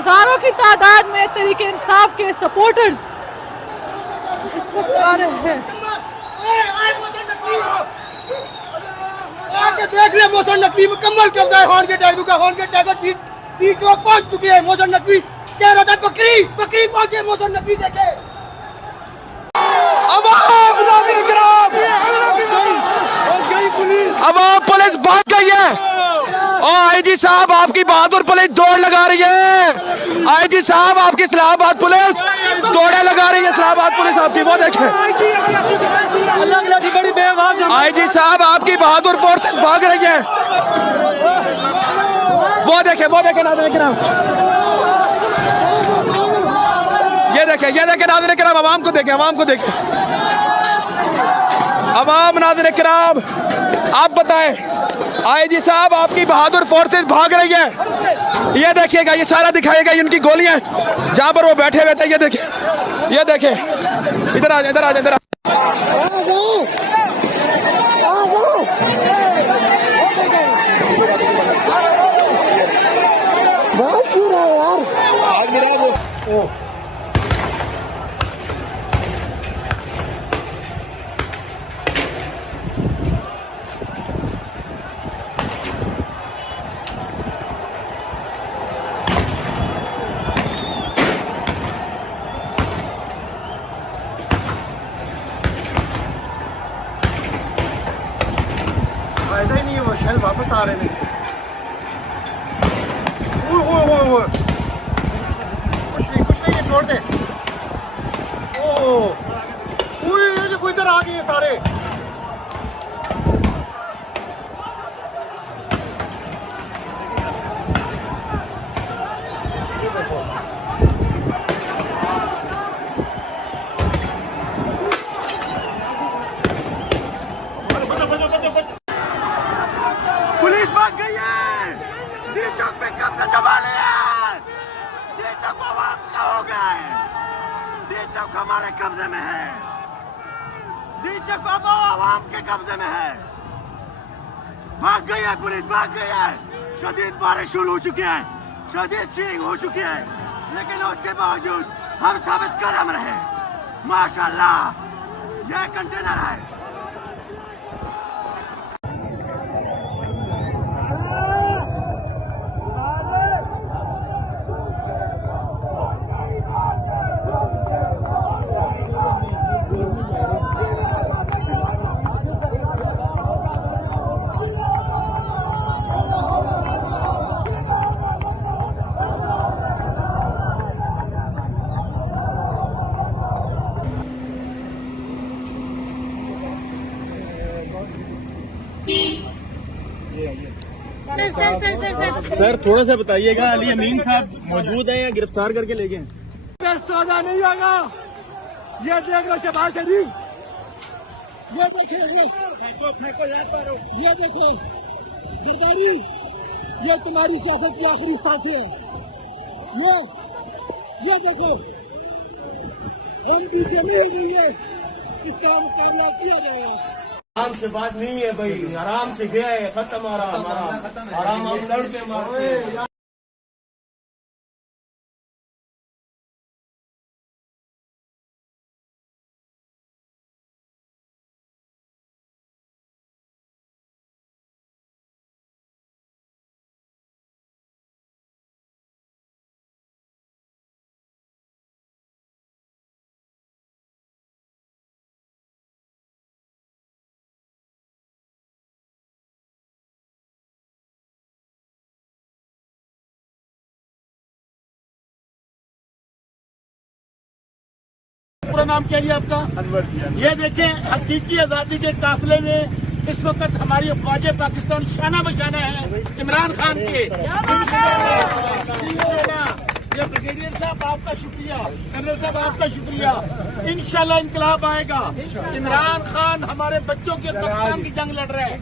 हजारों की तादाद में तहरीक इंसाफ के सपोर्टर्स इस वक्त आ रहे हैं। देख ले मोहसन नकवी मुकम्मल कब्जा है हॉर्न के टैगू का। हॉर्न के टैगू टी चौक पहुंच चुके हैं। मोहसन नकवी कह रहा था बकरी बकरी पहुंचे। मोहसन नकवी देखे अब पुलिस भाग गई है। और आईजी साहब आपकी बहादुर पुलिस दौड़ लगा रही है। आईजी साहब आपकी इस्लामाबाद पुलिस दौड़े लगा रही है। इस्लामाबाद पुलिस आपकी वो देखे। आईजी साहब आपकी बहादुर फोर्सेस भाग रही है। वो देखे नाज़रीन किराम, ये देखे नाज़रीन किराम। आवाम को देखे आवाम नाज़रीन किराम, आप बताएं आईजी साहब आपकी बहादुर फोर्सेस भाग रही है। ये देखिएगा, ये सारा दिखाएगा उनकी गोलियां जहां पर वो बैठे हुए थे। ये देखे इधर आ जाए। ऐसा ही नहीं है, वो शायद वापस आ रहे हैं। कुछ नहीं ये छोड़ दे। ये देखो इधर आ गए सारे। पुलिस भाग गई है। डी चौक पे कब्जा जमा लिया। डी चौक आवाम का हो गया है। डी चौक हमारे कब्जे में है। डी चौक अब आवाम के कब्जे में है। भाग गई है पुलिस, भाग गई है। शदीद बारिश शुरू हो चुकी है, शदीद चीख हो चुकी है, लेकिन उसके बावजूद हम साबित कदम रहे। माशाल्लाह यह कंटेनर है। सर थोड़ा सा बताइएगा, अली अमीन साहब मौजूद हैं या गिरफ्तार करके ले गए? सौदा नहीं होगा। ये देख लो शहबाज शरीफ, ये देखिए, ये देखो गद्दारी, ये तुम्हारी सियासत की आखिरी साथी है। ये देखो हम पीछे नहीं है, इसका मुकाबला किया जाएगा। आराम से बात नहीं है भाई, आराम से गया है, खत्म आराम हम लड़के मारते। पूरा नाम क्या है आपका? ये देखें, हकीकी आजादी के काफिले में इस वक्त हमारी अफवाज पाकिस्तान शाना बशाना है इमरान खान के। ये ब्रिगेडियर साहब आपका शुक्रिया, कर्नल साहब आपका शुक्रिया। इंशाल्लाह इनकलाब आएगा। इमरान खान हमारे बच्चों के पाकिस्तान की जंग लड़ रहे हैं।